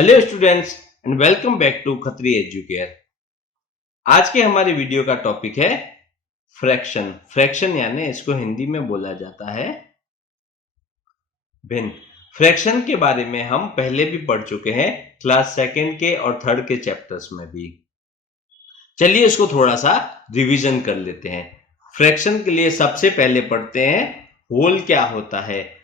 Hello students and welcome back to Khatri Educare. आज के हमारे वीडियो का टॉपिक है फ्रैक्शन। फ्रैक्शन यानी इसको हिंदी में बोला जाता है भिन्न। फ्रैक्शन के बारे में हम पहले भी पढ़ चुके हैं, क्लास सेकंड के और थर्ड के चैप्टर्स में भी। चलिए इसको थोड़ा सा रिवीजन कर लेते हैं। फ्रैक्शन के लिए सबसे पहले पढ़ते हैं होल क्या होता है।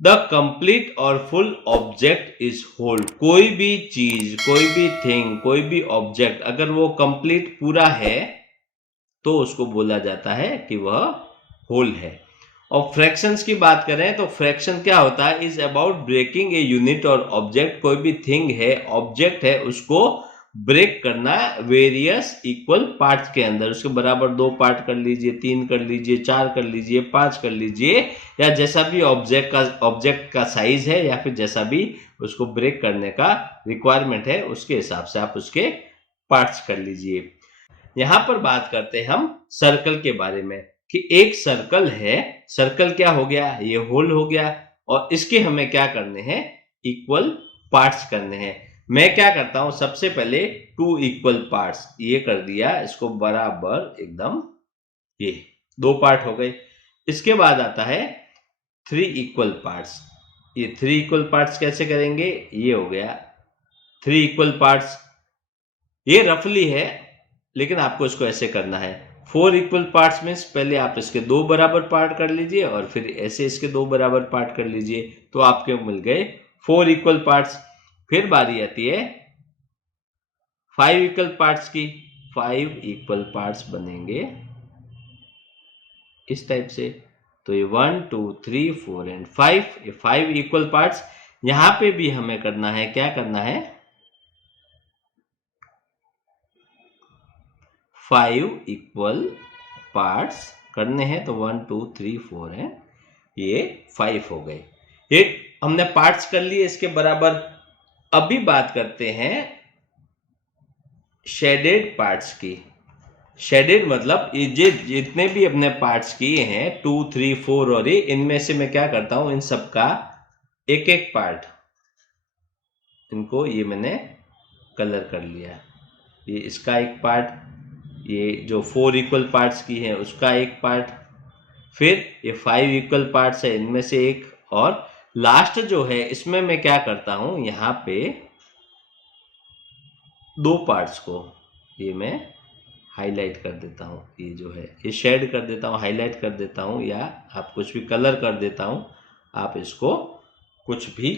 द कंप्लीट और फुल ऑब्जेक्ट इज होल। कोई भी चीज, कोई भी थिंग, कोई भी ऑब्जेक्ट अगर वो कंप्लीट पूरा है तो उसको बोला जाता है कि वह होल है। और फ्रैक्शंस की बात करें तो फ्रैक्शन क्या होता है, is about breaking a unit और ऑब्जेक्ट। कोई भी थिंग है, ऑब्जेक्ट है, उसको ब्रेक करना वेरियस इक्वल पार्ट्स के अंदर। उसके बराबर 2 पार्ट कर लीजिए, 3 कर लीजिए, 4 कर लीजिए, 5 कर लीजिए, या जैसा भी ऑब्जेक्ट का साइज है या फिर जैसा भी उसको ब्रेक करने का रिक्वायरमेंट है उसके हिसाब से आप उसके पार्ट्स कर लीजिए। यहां पर बात करते हैं हम सर्कल के बारे में कि एक सर्कल है, सर्कल क्या हो गया, ये होल हो गया, और इसके हमें क्या करने हैं, इक्वल पार्ट्स करने हैं। मैं क्या करता हूं, सबसे पहले 2 इक्वल पार्ट्स ये कर दिया, इसको बराबर एकदम, ये 2 पार्ट हो गए। इसके बाद आता है 3 इक्वल पार्ट्स। ये 3 इक्वल पार्ट्स कैसे करेंगे, ये हो गया 3 इक्वल पार्ट्स। ये रफली है लेकिन आपको इसको ऐसे करना है। 4 इक्वल पार्ट्स में पहले आप इसके 2 बराबर पार्ट कर लीजिए और फिर ऐसे इसके 2 बराबर पार्ट कर लीजिए, तो आपके मिल गए 4 इक्वल पार्ट्स। फिर बारी आती है 5 इक्वल पार्ट्स की। 5 इक्वल पार्ट्स बनेंगे इस टाइप से। तो ये 1 2 3 4 एंड 5, ये 5 इक्वल पार्ट्स। यहां पे भी हमें करना है, क्या करना है, 5 इक्वल पार्ट्स करने हैं। तो 1 2 3 4 है, ये 5 हो गए। ये हमने पार्ट्स कर लिए इसके बराबर। अभी बात करते हैं शेडेड पार्ट्स की। शेडेड मतलब ये जितने भी अपने पार्ट्स किए हैं 2 3 4 और ये, इनमें से मैं क्या करता हूं, इन सब का एक एक पार्ट, इनको ये मैंने कलर कर लिया। ये इसका एक पार्ट, ये जो 4 इक्वल पार्ट्स की है उसका एक पार्ट, फिर ये 5 इक्वल पार्ट्स है इनमें से एक, और लास्ट जो है इसमें मैं क्या करता हूं, यहां पे 2 पार्ट्स को ये मैं हाईलाइट कर देता हूं। ये जो है ये शेड कर देता हूं, हाईलाइट कर देता हूं, या आप कुछ भी कलर कर देता हूं, आप इसको कुछ भी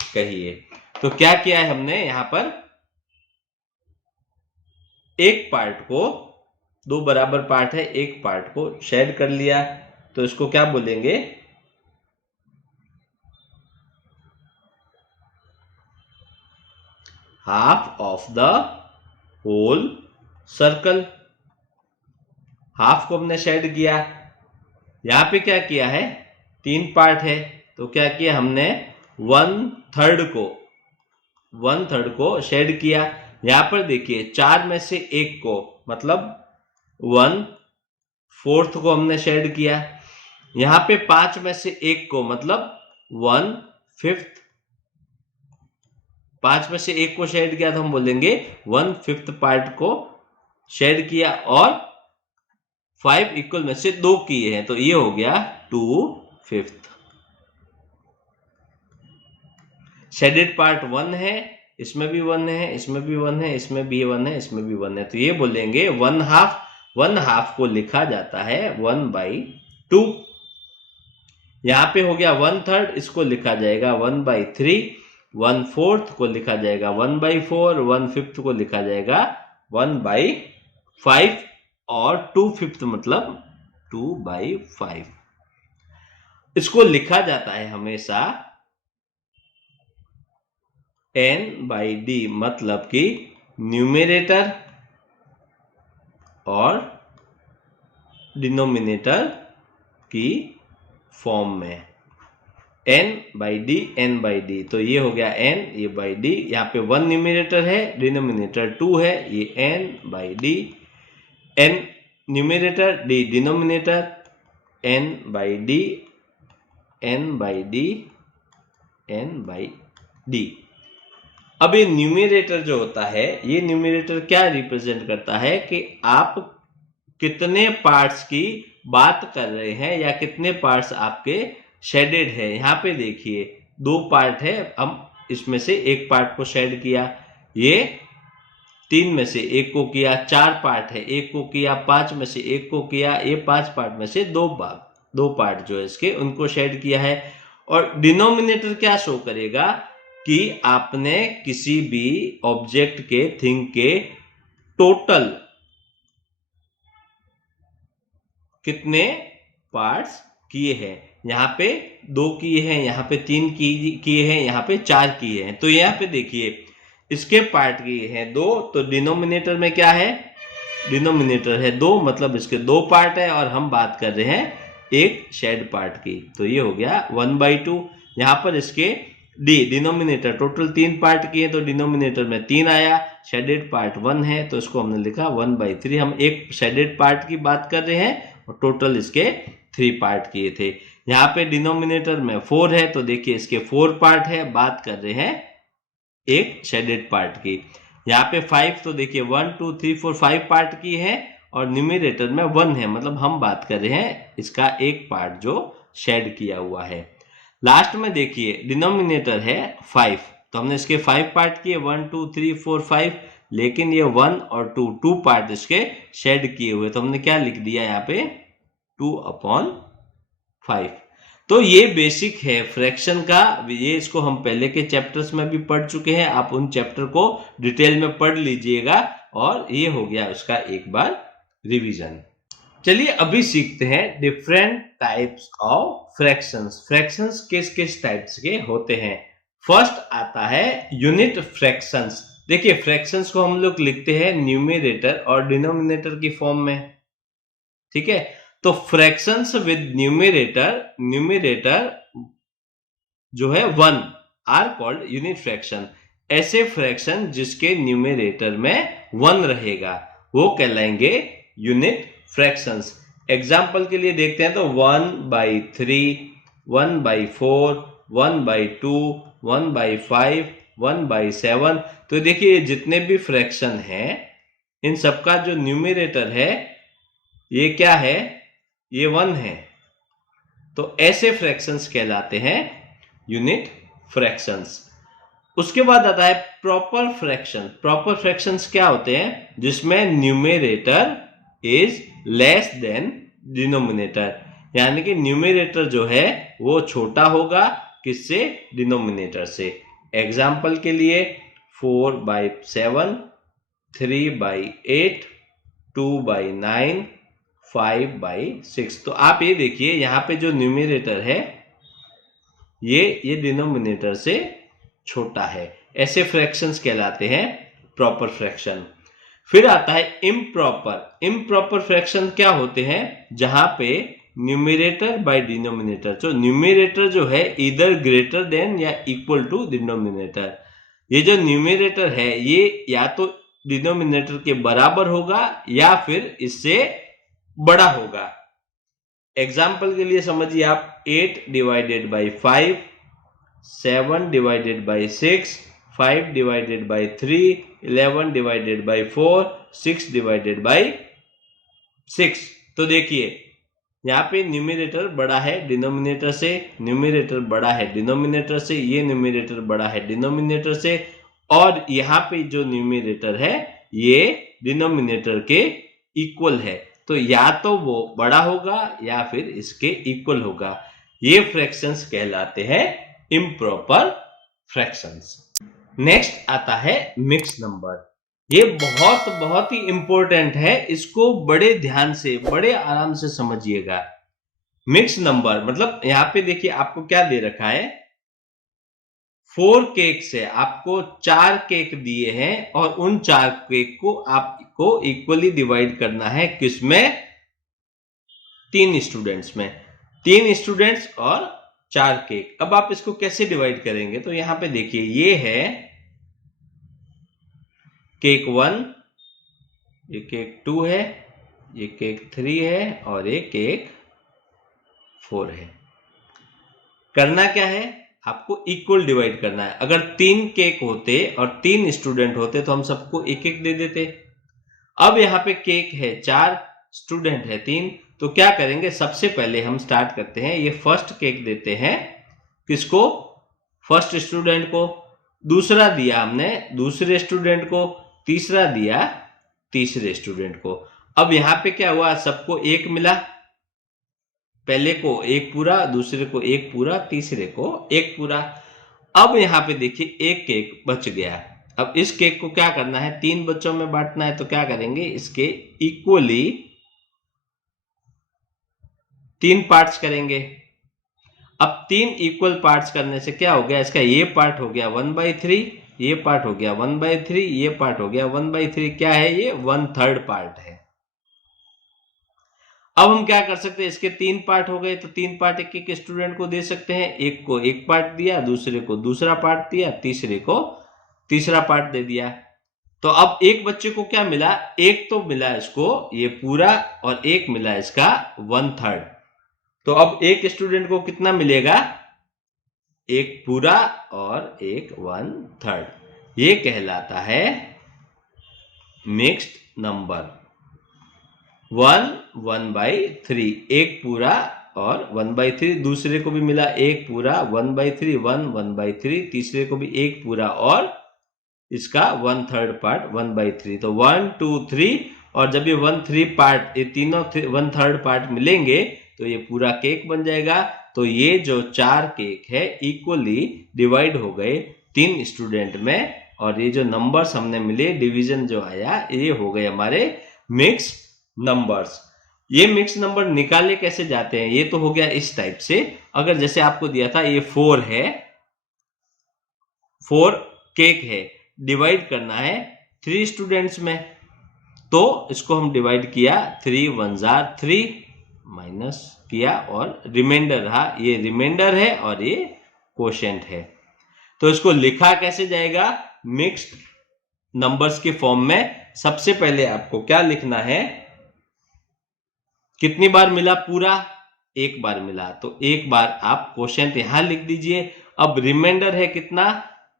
कहिए। तो क्या किया है हमने, यहां पर एक पार्ट को, 2 बराबर पार्ट है, एक पार्ट को शेड कर लिया, तो इसको क्या बोलेंगे, half of the whole circle. Half को हमने शेड किया। यहां पे क्या किया है, 3 पार्ट है, तो क्या किया हमने 1/3 को शेड किया। यहां पर देखिए 4 में से 1 को, मतलब 1/4 को हमने शेड किया। यहां पे 5 में से 1 को, मतलब 1/5, 5 में से 1 को शेड किया तो हम बोलेंगे 1/5 पार्ट को शेड किया, और 5 इक्वल में से 2 किए हैं, तो ये हो गया 2/5। शेडेड पार्ट 1 है, इसमें भी 1 है, इसमें भी 1 है, इसमें भी 1 है, इसमें भी 1 है, तो ये बोलेंगे 1/2 को लिखा जाता है 1/2। यहां पे हो गया 1/3, इसको लिखा जाएगा 1/3। 1/4 को लिखा जाएगा 1/4, 1/5 को लिखा जाएगा 1/5, और 2/5 मतलब 2/5। इसको लिखा जाता है हमेशा n/d, मतलब कि न्यूमरेटर और डिनोमिनेटर की फॉर्म में। n/d, तो ये हो गया n, ये बाई डी, यहाँ पे 1 न्यूमरेटर है, डिनोमिनेटर 2 है, ये n/d, n numerator, d denominator, n/d, n/d, n/d। अब ये न्यूमरेटर जो होता है, ये न्यूमरेटर क्या रिप्रेजेंट करता है कि आप कितने पार्ट्स की बात कर रहे हैं या कितने पार्ट्स आपके शेडेड है। यहाँ पे देखिए 2 पार्ट है, हम इसमें से एक पार्ट को शेड किया, ये 3 में से एक को किया, 4 पार्ट है, एक को किया, 5 में से एक को किया, ये 5 पार्ट में से 2 पार्ट जो है इसके उनको शेड किया है। और डिनोमिनेटर क्या शो करेगा कि आपने किसी भी ऑब्जेक्ट के, थिंग के टोटल कितने पार्ट्स किए हैं। यहाँ पे 2 किए हैं, यहाँ पे 3 किए हैं, यहाँ पे 4 किए हैं। तो यहाँ पे देखिए इसके पार्ट किए हैं 2, तो डिनोमिनेटर में क्या है, डिनोमिनेटर है 2, मतलब इसके 2 पार्ट है और हम बात कर रहे हैं एक शेड पार्ट की। तो ये हो गया 1/2। यहाँ पर इसके डिनोमिनेटर टोटल 3 पार्ट किए तो डिनोमिनेटर में 3 आया, शेडेड पार्ट 1 है तो इसको हमने लिखा 1/3। हम एक शेडेड पार्ट की बात कर रहे हैं और टोटल इसके 3 पार्ट किए थे। यहाँ पे डिनोमिनेटर में 4 है तो देखिए इसके 4 पार्ट है, बात कर रहे हैं एक शेडेड पार्ट की। यहाँ पे 5 तो देखिए 1 2 3 4 5 पार्ट की है और न्यूमरेटर में 1 है, मतलब हम बात कर रहे हैं इसका एक पार्ट जो शेड किया हुआ है। लास्ट में देखिए डिनोमिनेटर है 5, तो हमने इसके 5 पार्ट किए 1 2 3 4 5, लेकिन ये 1 और 2 पार्ट इसके शेड किए हुए, तो हमने क्या लिख दिया यहाँ पे 2/5। तो ये बेसिक है फ्रैक्शन का, ये इसको हम पहले के चैप्टर्स में भी पढ़ चुके हैं, आप उन चैप्टर को डिटेल में पढ़ लीजिएगा और ये हो गया उसका एक बार रिवीजन। चलिए अभी सीखते हैं different types of fractions. Fractions किस किस टाइप्स के होते हैं। फर्स्ट आता है यूनिट फ्रैक्शंस। देखिए फ्रैक्शंस को हम लोग लिखते हैं न्यूमरेटर और डिनोमिनेटर की फॉर्म में, ठीक है। तो फ्रैक्शंस विद न्यूमरेटर जो है 1 आर कॉल्ड यूनिट फ्रैक्शन। ऐसे फ्रैक्शन जिसके न्यूमरेटर में 1 रहेगा वो कहलाएंगे यूनिट फ्रैक्शंस। एग्जाम्पल के लिए देखते हैं तो 1/3, 1/4, 1/2, 1/5, 1/7। तो देखिए जितने भी फ्रैक्शन हैं इन सबका जो न्यूमरेटर है ये क्या है, ये 1 है। तो ऐसे फ्रैक्शंस कहलाते हैं यूनिट फ्रैक्शंस। उसके बाद आता है प्रॉपर फ्रैक्शन। प्रॉपर फ्रैक्शंस क्या होते हैं, जिसमें numerator is less than denominator, यानी कि न्यूमरेटर जो है वो छोटा होगा किससे, डिनोमिनेटर से। एग्जाम्पल के लिए 4/7, 3/8, 2/9, 5/6। तो आप ये देखिए यहाँ पे जो न्यूमरेटर है ये डिनोमिनेटर से छोटा है। ऐसे फ्रैक्शंस कहलाते हैं प्रॉपर फ्रैक्शन। फिर आता है इम्प्रॉपर। इम्प्रॉपर फ्रैक्शन क्या होते हैं, जहां पे न्यूमरेटर बाय डिनोमिनेटर, जो न्यूमरेटर जो है इधर ग्रेटर देन या इक्वल टू डिनोमिनेटर। ये जो न्यूमरेटर है ये या तो डिनोमिनेटर के बराबर होगा या फिर इससे बड़ा होगा। एग्जाम्पल के लिए समझिए आप 8/5, 7/6, 5/3, 11/4, 6/6। तो देखिए यहाँ पे न्यूमरेटर बड़ा है डिनोमिनेटर से, न्यूमरेटर बड़ा है डिनोमिनेटर से, ये न्यूमरेटर बड़ा है डिनोमिनेटर से, और यहाँ पे जो न्यूमरेटर है ये डिनोमिनेटर के इक्वल है। तो या तो वो बड़ा होगा या फिर इसके इक्वल होगा। ये फ्रैक्शंस कहलाते हैं इम्प्रॉपर फ्रैक्शंस। नेक्स्ट आता है मिक्स नंबर। ये बहुत बहुत ही इंपॉर्टेंट है, इसको बड़े ध्यान से बड़े आराम से समझिएगा। मिक्स नंबर मतलब यहाँ पे देखिए आपको क्या दे रखा है, 4 केक से आपको 4 केक दिए हैं और उन 4 केक को आपको इक्वली डिवाइड करना है, किसमें, 3 स्टूडेंट्स में। 3 स्टूडेंट्स और 4 केक। अब आप इसको कैसे डिवाइड करेंगे, तो यहां पे देखिए ये है केक 1, ये केक 2 है, ये केक 3 है और ये केक 4 है। करना क्या है, आपको इक्वल डिवाइड करना है। अगर 3 केक होते और 3 स्टूडेंट होते तो हम सबको एक एक दे देते। अब यहाँ पे केक है 4, स्टूडेंट है 3, तो क्या करेंगे, सबसे पहले हम स्टार्ट करते हैं, ये फर्स्ट केक देते हैं किसको, फर्स्ट स्टूडेंट को, दूसरा दिया हमने दूसरे स्टूडेंट को, तीसरा दिया तीसरे स्टूडेंट को। अब यहाँ पे क्या हुआ, सबको एक मिला, पहले को एक पूरा, दूसरे को एक पूरा, तीसरे को एक पूरा। अब यहाँ पे देखिए एक केक बच गया। अब इस केक को क्या करना है, 3 बच्चों में बांटना है, तो क्या करेंगे, इसके इक्वली 3 पार्ट्स करेंगे। अब 3 इक्वल पार्ट्स करने से क्या हो गया, इसका ये पार्ट हो गया 1/3, ये पार्ट हो गया 1/3, ये पार्ट हो गया 1/3, क्या है ये 1/3 पार्ट है। अब हम क्या कर सकते हैं, इसके 3 पार्ट हो गए तो 3 पार्ट एक एक स्टूडेंट को दे सकते हैं, एक को एक पार्ट दिया, दूसरे को दूसरा पार्ट दिया, तीसरे को तीसरा पार्ट दे दिया। तो अब एक बच्चे को क्या मिला, एक तो मिला इसको ये पूरा और एक मिला इसका 1/3। तो अब एक स्टूडेंट को कितना मिलेगा, एक पूरा और एक 1/3। ये कहलाता है मिक्स्ड नंबर। 1/3, एक पूरा और 1/3, दूसरे को भी मिला एक पूरा 1/3, 1/3, तीसरे को भी एक पूरा और इसका 1/3 पार्ट 1/3। तो 1 2 3, और जब ये 1/3 पार्ट, ये तीनों 1/3 पार्ट मिलेंगे तो ये पूरा केक बन जाएगा। तो ये जो 4 केक है इक्वली डिवाइड हो गए 3 स्टूडेंट में, और ये जो नंबर्स हमने मिले, डिवीजन जो आया, ये हो गए हमारे मिक्स नंबर्स। ये मिक्स नंबर निकाले कैसे जाते हैं, ये तो हो गया इस टाइप से। अगर जैसे आपको दिया था ये 4 है, 4 केक है, डिवाइड करना है 3 स्टूडेंट्स में, तो इसको हम डिवाइड किया 3 1 3, माइनस किया और रिमाइंडर रहा, ये रिमाइंडर है और ये कोशेंट है। तो इसको लिखा कैसे जाएगा, मिक्स्ड नंबर्स के फॉर्म में। सबसे पहले आपको क्या लिखना है, कितनी बार मिला पूरा, एक बार मिला, तो एक बार आप कोशेंट यहां लिख दीजिए। अब रिमाइंडर है कितना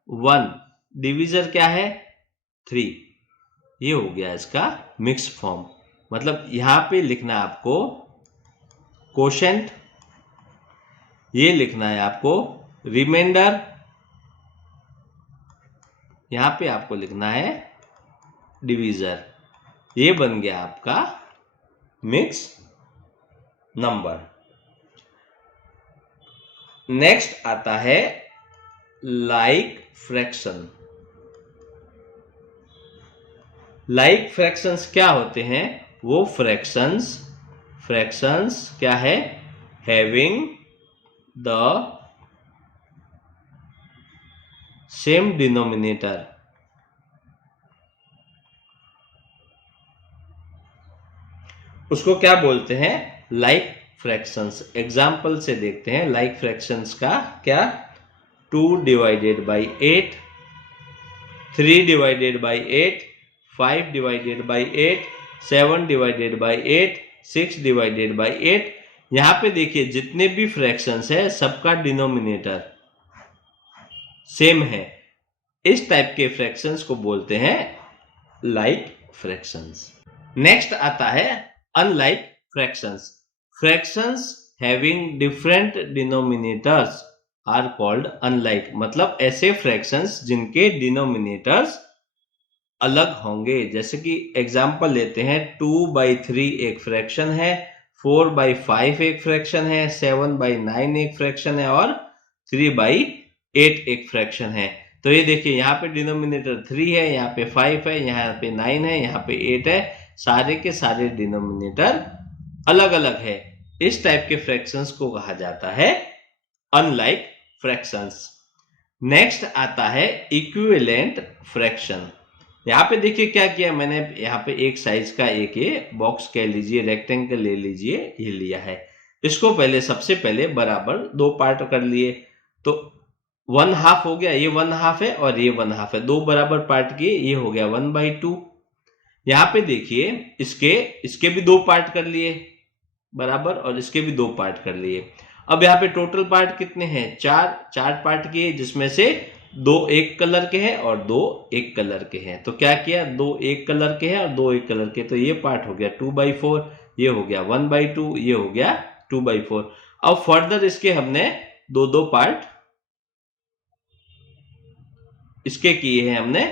1, डिवीजर क्या है 3, ये हो गया इसका मिक्स फॉर्म। मतलब यहां पे लिखना है आपको कोशेंट, ये लिखना है आपको रिमाइंडर, यहां पे आपको लिखना है डिवीजर। ये बन गया आपका मिक्स नंबर। नेक्स्ट आता है लाइक फ्रैक्शन। लाइक फ्रैक्शंस क्या होते हैं, वो फ्रैक्शंस क्या है, हैविंग द सेम डिनोमिनेटर। उसको क्या बोलते हैं, लाइक फ्रैक्शंस। एग्जाम्पल से देखते हैं लाइक फ्रैक्शंस का क्या, 2 divided by 8, 3 divided by 8, 5 divided by 8, 7 divided by 8, 6 divided by 8। यहां पे देखिए जितने भी फ्रैक्शंस है सबका डिनोमिनेटर सेम है। इस टाइप के फ्रैक्शंस को बोलते हैं लाइक फ्रैक्शंस। नेक्स्ट आता है unlike fractions. Fractions having different denominators are called unlike. मतलब ऐसे फ्रैक्शंस जिनके डिनोमिनेटर्स अलग होंगे। जैसे कि एग्जांपल लेते हैं, 2/3 एक फ्रैक्शन है, 4/5 एक फ्रैक्शन है, 7/9 एक फ्रैक्शन है और 3/8 एक फ्रैक्शन है। तो ये देखिए यहाँ पे डिनोमिनेटर 3 है, यहाँ पे 5 है, यहाँ पे 9 है, यहाँ पे 8 है, सारे के सारे डिनोमिनेटर अलग अलग है। इस टाइप के फ्रैक्शंस को कहा जाता है अनलाइक फ्रैक्शंस। नेक्स्ट आता है इक्विवेलेंट फ्रैक्शन। यहाँ पे देखिए क्या किया मैंने, यहाँ पे एक साइज का एक ये बॉक्स कह लीजिए, रेक्टेंगल ले लीजिए, ये लिया है। इसको पहले सबसे पहले बराबर 2 पार्ट कर लिए, तो 1/2 हो गया, ये 1/2 है और ये 1/2 है, 2 बराबर पार्ट किए, ये हो गया 1/2। यहाँ पे देखिए इसके भी 2 पार्ट कर लिए बराबर, और इसके भी 2 पार्ट कर लिए। अब यहाँ पे टोटल पार्ट कितने हैं, चार पार्ट किए, जिसमें से 2 एक कलर के हैं और 2 एक कलर के हैं। तो क्या किया, 2 एक कलर के हैं और 2 एक कलर के, तो ये पार्ट हो गया 2/4, ये हो गया 1/2, ये हो गया 2/4। अब फर्दर इसके हमने 2 पार्ट इसके किए हैं हमने,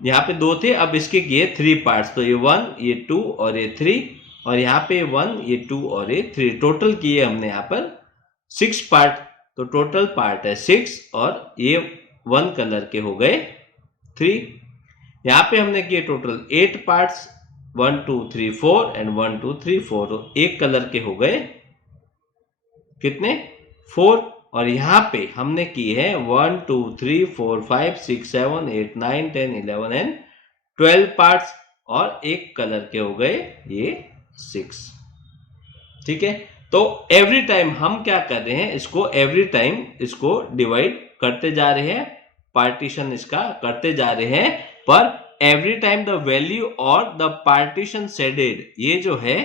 यहाँ पे 2 थे, अब इसके किए 3 पार्ट्स, तो ये 1, ये 2 और ये 3, और यहाँ पे 1, ये 2 और ये 3, टोटल किए हमने यहाँ पर 6 पार्ट। तो टोटल पार्ट है 6 और ये 1 कलर के हो गए 3। यहाँ पे हमने किए टोटल 8 पार्ट्स, 1 2 3 4 एंड 1 2 3 4, तो एक कलर के हो गए कितने, 4। और यहाँ पे हमने किए हैं 1 2 3 4 5 6 7 8 9 10 11 एंड 12 पार्ट्स, और एक कलर के हो गए ये 6। ठीक है, तो एवरी टाइम हम क्या कर रहे हैं, इसको एवरी टाइम इसको डिवाइड करते जा रहे हैं, पार्टीशन इसका करते जा रहे हैं, पर एवरी टाइम द वैल्यू और द पार्टीशन शेडेड ये जो है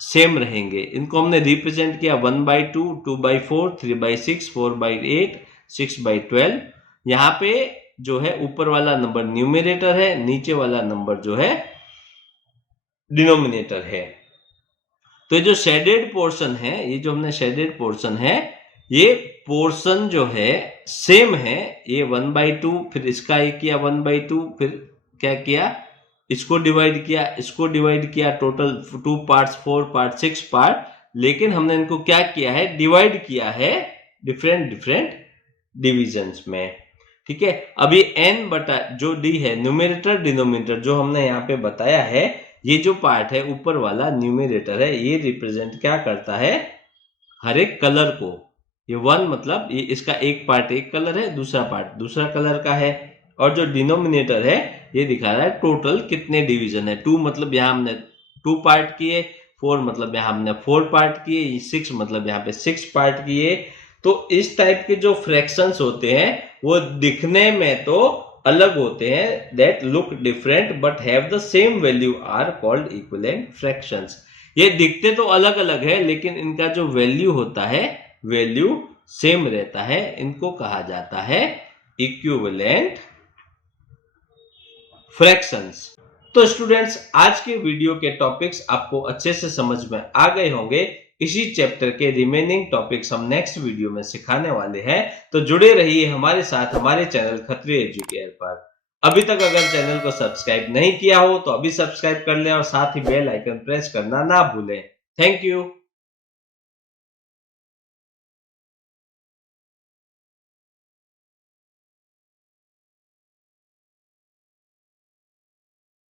सेम रहेंगे। इनको हमने रिप्रेजेंट किया 1/2, 2/4, 3/6, 4/8, 6/12। यहाँ पे जो है ऊपर वाला नंबर न्यूमरेटर है, नीचे वाला नंबर जो है डिनोमिनेटर है। तो ये जो शेडेड पोर्शन है, ये जो हमने शेडेड पोर्शन है, ये पोर्शन जो है सेम है। ये 1/2, फिर इसका एक किया 1/2, फिर क्या किया, इसको डिवाइड किया, इसको डिवाइड किया, टोटल 2 पार्ट्स, 4 पार्ट, 6 पार्ट, लेकिन हमने इनको क्या किया है, डिवाइड किया है डिफरेंट डिविजन्स में। ठीक है, अब ये n बटा जो d है, न्यूमरेटर डिनोमिनेटर जो हमने यहाँ पे बताया है, ये जो पार्ट है ऊपर वाला न्यूमरेटर है, ये रिप्रेजेंट क्या करता है, हर एक कलर को। ये 1 मतलब ये इसका एक पार्ट एक कलर है, दूसरा पार्ट दूसरा कलर का है, और जो डिनोमिनेटर है ये दिखा रहा है टोटल कितने डिवीजन है। 2 मतलब यहाँ हमने 2 पार्ट किए, 4 मतलब यहाँ हमने 4 पार्ट किए, 6 मतलब यहाँ पे 6 पार्ट किए। तो इस टाइप के जो फ्रैक्शंस होते हैं वो दिखने में तो अलग होते हैं, that look different but have the same value, are called equivalent fractions. ये दिखते तो अलग अलग है, लेकिन इनका जो वैल्यू होता है वैल्यू सेम रहता है, इनको कहा जाता है इक्विवेलेंट फ्रैक्शंस। तो स्टूडेंट्स, आज के वीडियो के टॉपिक्स आपको अच्छे से समझ में आ गए होंगे। इसी चैप्टर के रिमेनिंग टॉपिक्स हम नेक्स्ट वीडियो में सिखाने वाले हैं, तो जुड़े रहिए हमारे साथ हमारे चैनल खत्री एजुकेयर पर। अभी तक अगर चैनल को सब्सक्राइब नहीं किया हो तो अभी सब्सक्राइब कर लें और साथ ही बेल आइकन प्रेस करना ना भूलें। Thank you.